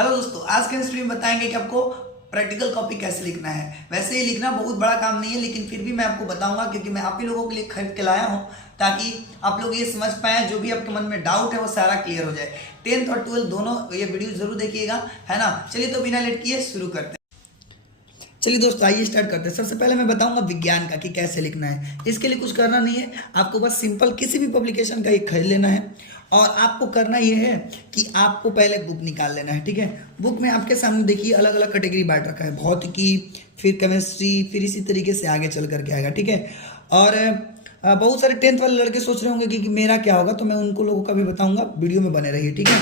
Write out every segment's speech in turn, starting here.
Hello दोस्तों, आज के स्ट्रीम में बताएंगे कि आपको प्रैक्टिकल कॉपी कैसे लिखना है। वैसे ये लिखना बहुत बड़ा काम नहीं है, लेकिन फिर भी मैं आपको बताऊंगा क्योंकि मैं आप ही लोगों के लिए खरीद के लाया हूँ ताकि आप लोग ये समझ पाए, जो भी आपके मन में डाउट है वो सारा क्लियर हो जाए। 10th और 12th दोनों ये वीडियो जरूर देखिएगा, है ना। चलिए तो बिना लेट किए शुरू करते हैं। चलिए दोस्तों, आइए स्टार्ट करते हैं। सबसे पहले मैं बताऊंगा विज्ञान का कि कैसे लिखना है। इसके लिए कुछ करना नहीं है, आपको बस सिंपल किसी भी पब्लिकेशन का एक खरीद लेना है और आपको करना ये है कि आपको पहले बुक निकाल लेना है। ठीक है, बुक में आपके सामने देखिए अलग अलग कैटेगरी बांट रखा है, भौतिकी, फिर केमिस्ट्री, फिर इसी तरीके से आगे चल करके आएगा। ठीक है, और बहुत सारे 10th वाले लड़के सोच रहे होंगे कि मेरा क्या होगा, तो मैं उनको लोगों का भी बताऊंगा, वीडियो में बने रहिए। ठीक है,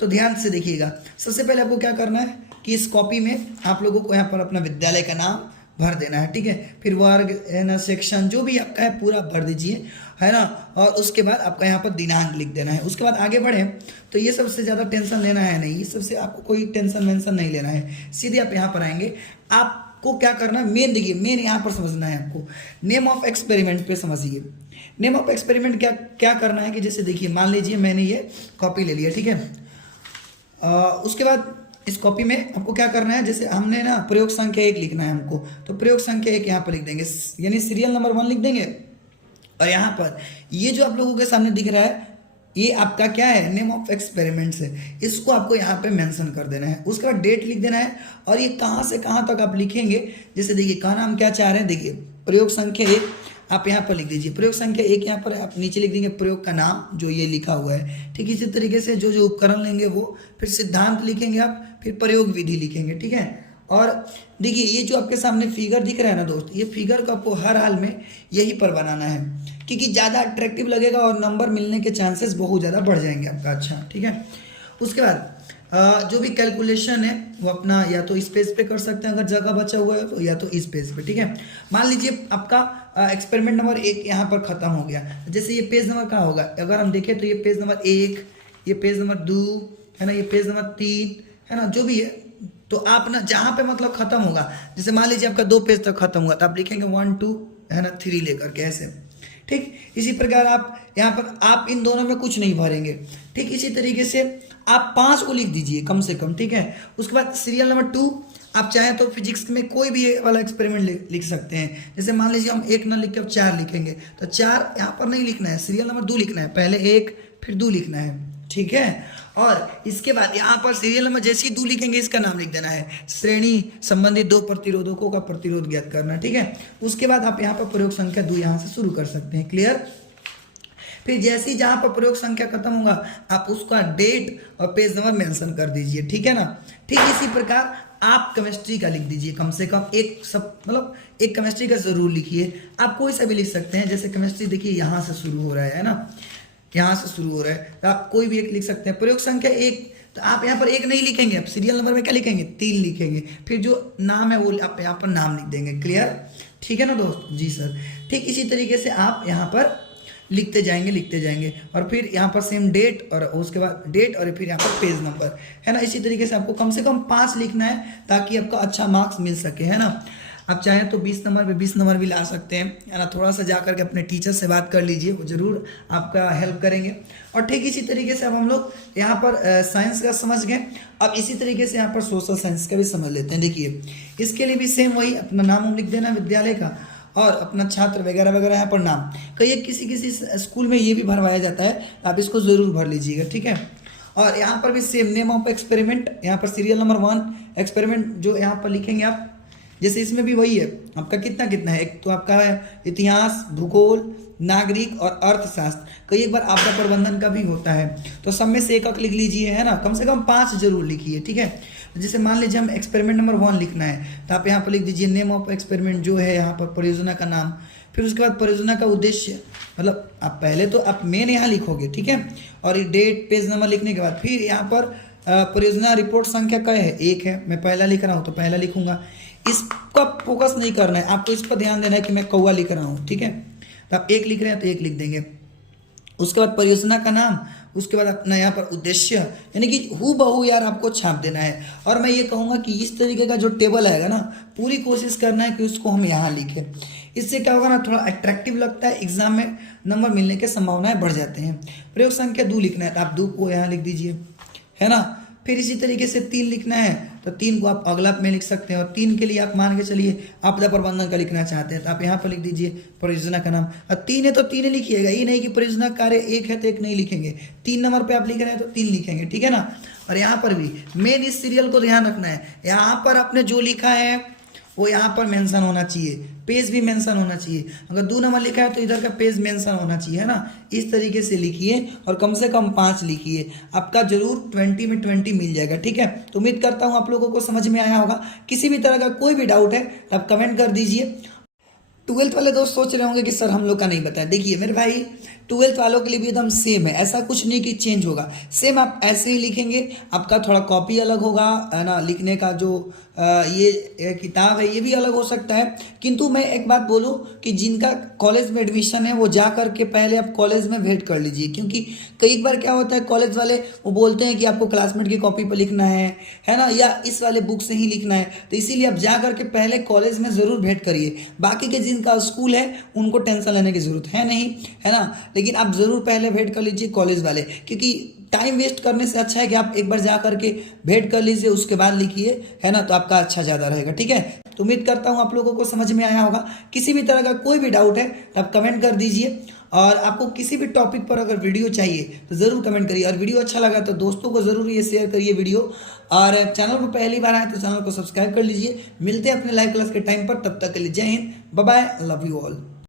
तो ध्यान से देखिएगा। सबसे पहले आपको क्या करना है कि इस कॉपी में आप लोगों को यहाँ पर अपना विद्यालय का नाम भर देना है। ठीक है, फिर वर्ग है ना, सेक्शन जो भी आपका है पूरा भर दीजिए, है ना। और उसके बाद आपका यहाँ पर दिनांक लिख देना है। उसके बाद आगे बढ़े तो ये सबसे ज़्यादा टेंशन लेना है नहीं, ये सबसे आपको कोई टेंशन वेंशन नहीं लेना है। सीधे आप यहाँ पर आएंगे, आपको क्या करना है, मेन देखिए, मेन यहाँ पर समझना है आपको। नेम ऑफ एक्सपेरिमेंट पे समझिए। नेम ऑफ एक्सपेरिमेंट क्या क्या करना है कि जैसे देखिए, मान लीजिए मैंने ये कॉपी ले लिया। ठीक है, उसके बाद इस कॉपी में आपको क्या करना है, जैसे हमने ना प्रयोग संख्या 1 लिखना है हमको, तो प्रयोग संख्या 1 यहाँ पर लिख देंगे, यानी सीरियल नंबर 1 लिख देंगे। और यहाँ पर ये जो आप लोगों के सामने दिख रहा है, ये आपका क्या है, नेम ऑफ एक्सपेरिमेंट्स है। इसको आपको यहाँ पे मेंशन कर देना है। उसके बाद डेट लिख देना है और ये कहाँ से कहाँ तक आप लिखेंगे, जैसे देखिए कहना हम क्या चाह रहे हैं, देखिए प्रयोग संख्या 1 आप यहाँ पर लिख दीजिए। प्रयोग संख्या 1 यहाँ पर आप नीचे लिख देंगे प्रयोग का नाम जो ये लिखा हुआ है। ठीक, इसी तरीके से जो जो उपकरण लेंगे वो, फिर सिद्धांत लिखेंगे आप, फिर प्रयोग विधि लिखेंगे। ठीक है, और देखिए ये जो आपके सामने फिगर दिख रहा है ना दोस्त, ये फिगर को आपको हर हाल में यहीं पर बनाना है क्योंकि ज़्यादा अट्रैक्टिव लगेगा और नंबर मिलने के चांसेस बहुत ज़्यादा बढ़ जाएंगे आपका। अच्छा, ठीक है। उसके बाद जो भी कैलकुलेशन है वो अपना या तो इस पेज पे कर सकते हैं अगर जगह बचा हुआ है तो, या तो इस पेज पे। ठीक है, मान लीजिए आपका एक्सपेरिमेंट नंबर 1 यहाँ पर खत्म हो गया, जैसे ये पेज नंबर कहाँ होगा, अगर हम देखें तो ये पेज नंबर 1, ये पेज नंबर 2 है ना, ये पेज नंबर 3 है ना, जो भी है। तो आप ना जहाँ पे मतलब खत्म होगा, जैसे मान लीजिए आपका 2 पेज तक खत्म हुआ तो आप लिखेंगे 1 2 है ना 3 लेकर के ऐसे। ठीक, इसी प्रकार आप यहाँ पर आप इन दोनों में कुछ नहीं भरेंगे। ठीक, इसी तरीके से आप 5 को लिख दीजिए कम से कम। ठीक है, उसके बाद सीरियल नंबर 2 आप चाहें तो फिजिक्स में कोई भी वाला एक्सपेरिमेंट लिख सकते हैं। जैसे मान लीजिए हम 1 ना लिख के अब 4 लिखेंगे, तो 4 यहाँ पर नहीं लिखना है, सीरियल नंबर 2 लिखना है, पहले 1 फिर 2 लिखना है। ठीक है, और इसके बाद यहाँ पर सीरियल नंबर जैसे ही 2 लिखेंगे इसका नाम लिख देना है, श्रेणी संबंधित 2 प्रतिरोधकों का प्रतिरोध ज्ञात करना। ठीक है, उसके बाद आप यहाँ पर प्रयोग संख्या 2 यहाँ से शुरू कर सकते हैं। क्लियर, फिर जैसे ही जहाँ पर प्रयोग संख्या खत्म होगा आप उसका डेट और पेज नंबर मेंशन कर दीजिए। ठीक है ना। ठीक, इसी प्रकार आप केमिस्ट्री का लिख दीजिए, कम से कम एक सब मतलब एक केमिस्ट्री का जरूर लिखिए। आप कोई सा भी लिख सकते हैं, जैसे केमिस्ट्री देखिए यहाँ से शुरू हो रहा है ना, यहाँ से शुरू हो रहा है, तो आप कोई भी एक लिख सकते हैं। प्रयोग संख्या 1 तो आप यहाँ पर 1 नहीं लिखेंगे, आप सीरियल नंबर में क्या लिखेंगे, 3 लिखेंगे, फिर जो नाम है वो आप यहाँ पर नाम लिख देंगे। क्लियर, ठीक है ना दोस्त, जी सर। ठीक, इसी तरीके से आप यहाँ पर लिखते जाएंगे और फिर यहाँ पर सेम डेट और उसके बाद डेट और फिर यहाँ पर पेज नंबर, है ना। इसी तरीके से आपको कम से कम 5 लिखना है ताकि आपको अच्छा मार्क्स मिल सके, है ना। आप चाहें तो 20 नंबर पे 20 नंबर भी ला सकते हैं, है ना। थोड़ा सा जा करके अपने टीचर से बात कर लीजिए, वो ज़रूर आपका हेल्प करेंगे। और ठीक इसी तरीके से अब हम लोग यहाँ पर साइंस का समझ गए, अब इसी तरीके से यहाँ पर सोशल साइंस का भी समझ लेते हैं। देखिए इसके लिए भी सेम वही अपना नाम लिख देना विद्यालय का और अपना छात्र वगैरह वगैरह यहाँ पर नाम। कई किसी स्कूल में ये भी भरवाया जाता है, आप इसको ज़रूर भर लीजिएगा। ठीक है, और यहाँ पर भी सेम नेम ऑफ एक्सपेरिमेंट, यहाँ पर सीरियल नंबर 1 एक्सपेरिमेंट जो यहाँ पर लिखेंगे आप, जैसे इसमें भी वही है आपका कितना कितना है, एक तो आपका है इतिहास, भूगोल, नागरिक और अर्थशास्त्र। कई एक बार आपदा प्रबंधन का भी होता है, तो सब में से एक लिख लीजिए, है ना। कम से कम 5 जरूर लिखिए। ठीक है, जैसे मान लीजिए हम एक्सपेरिमेंट नंबर 1 लिखना है तो आप यहाँ पर लिख दीजिए नेम ऑफ एक्सपेरिमेंट जो है यहाँ पर परियोजना का नाम, फिर उसके बाद परियोजना का उद्देश्य, मतलब आप पहले तो आप मेन यहाँ लिखोगे। ठीक है, और ये डेट पेज नंबर लिखने के बाद फिर यहाँ पर परियोजना रिपोर्ट संख्या क्या है, 1 है, मैं पहला लिख रहा हूँ तो पहला लिखूंगा। इसका फोकस नहीं करना है आपको, इस पर ध्यान देना है कि मैं कौवा लिख रहा हूँ। ठीक है, तो आप 1 लिख रहे हैं तो 1 लिख देंगे। उसके बाद परियोजना का नाम, उसके बाद अपना यहाँ पर उद्देश्य, यानी कि हु बहू यार आपको छाप देना है। और मैं ये कहूँगा कि इस तरीके का जो टेबल आएगा ना, पूरी कोशिश करना है कि उसको हम यहाँ लिखें। इससे क्या होगा ना, थोड़ा अट्रैक्टिव लगता है, एग्जाम में नंबर मिलने के संभावनाएं बढ़ जाते हैं। प्रयोग संख्या 2 लिखना है तो आप 2 को यहाँ लिख दीजिए, है ना। फिर इसी तरीके से 3 लिखना है तो 3 को आप अगला में लिख सकते हैं, और 3 के लिए आप मान के चलिए आपदा प्रबंधन का लिखना चाहते हैं तो आप यहाँ पर लिख दीजिए परियोजना का नाम। और 3 है तो 3 ही लिखिएगा, ये नहीं कि परियोजना कार्य 1 है तो 1 नहीं लिखेंगे, 3 नंबर पे आप लिख रहे हैं तो 3 लिखेंगे, ठीक है ना। और यहाँ पर भी मेन इस सीरियल को ध्यान रखना है, यहाँ पर आपने जो लिखा है वो यहाँ पर मेंशन होना चाहिए, पेज भी मेंशन होना चाहिए। अगर 2 नंबर लिखा है तो इधर का पेज मेंशन होना चाहिए, है ना। इस तरीके से लिखिए और कम से कम 5 लिखिए, आपका जरूर 20 में 20 मिल जाएगा, ठीक है। तो उम्मीद करता हूँ आप लोगों को समझ में आया होगा। किसी भी तरह का कोई भी डाउट है तो आप कमेंट कर दीजिए। 12th वाले दोस्त सोच रहे होंगे कि सर हम लोग का नहीं बताया, देखिए मेरे भाई 12th वालों के लिए भी एकदम सेम है, ऐसा कुछ नहीं कि चेंज होगा, सेम आप ऐसे ही लिखेंगे। आपका थोड़ा कॉपी अलग होगा, है ना, लिखने का जो ये किताब है ये भी अलग हो सकता है। किंतु मैं एक बात बोलूं कि जिनका कॉलेज में एडमिशन है वो जा कर के पहले आप कॉलेज में भेंट कर लीजिए, क्योंकि कई बार क्या होता है कॉलेज वाले वो बोलते हैं कि आपको क्लासमेट की कॉपी पर लिखना है ना, या इस वाले बुक से ही लिखना है, तो इसीलिए आप जा करके पहले कॉलेज में ज़रूर भेंट करिए। बाकी के जिनका स्कूल है उनको टेंशन लेने की ज़रूरत है नहीं, है ना, लेकिन आप ज़रूर पहले भेंट कर लीजिए कॉलेज वाले, क्योंकि टाइम वेस्ट करने से अच्छा है कि आप एक बार जा करके भेंट कर लीजिए उसके बाद लिखिए, है ना, तो आपका अच्छा ज़्यादा रहेगा, ठीक है। तो उम्मीद करता हूँ आप लोगों को समझ में आया होगा। किसी भी तरह का कोई भी डाउट है तो आप कमेंट कर दीजिए, और आपको किसी भी टॉपिक पर अगर वीडियो चाहिए तो ज़रूर कमेंट करिए, और वीडियो अच्छा लगा तो दोस्तों को ज़रूर ये शेयर करिए वीडियो, और चैनल पर पहली बार आए तो चैनल को सब्सक्राइब कर लीजिए। मिलते हैं अपने लाइव क्लास के टाइम पर, तब तक के लिए जय हिंद, bye bye, love you all.